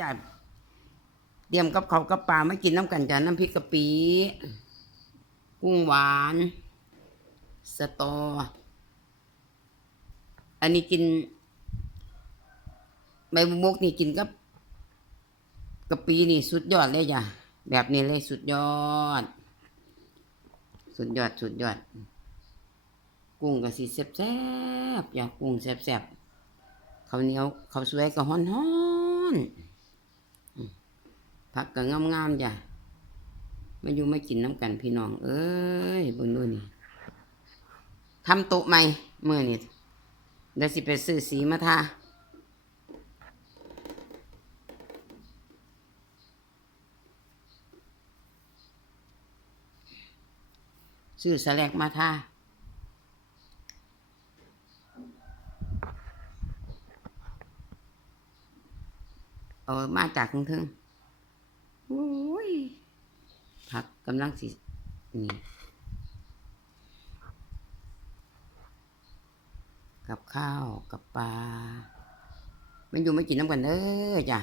จ้ะเตรียมกับเขากับปลาไม่กินน้ำกันจ้ะน้ำพริกกะปิกุ้งหวาน สตอ อันนี้กิน ใบบุกนี่กินกับกะปินี่สุดยอดเลยจ้ะแบบนี้เลยสุดยอด สุดยอดสุดยอด กุ้งก็สิแซ่บๆจ้ะกุ้งแซ่บข้าวเหนียวข้าวสวยก็ฮ้อนๆอืม ผักก็งามๆจ้ะมาอยู่มากินน้ำกันพี่น้อง เอ้ยบิ่งดูนี่ทำโต๊ะใหม่เมื่อนี่เดี๋ยวสิไปซื้อสีมาทาซื้อสแลกมาทาเอามาจากกรุงเทพ โอ้ยผักกำลังสิ นี่ กับข้าวกับปลา มันอยู่ไม่กินน้ำกันเด้อจ้ะ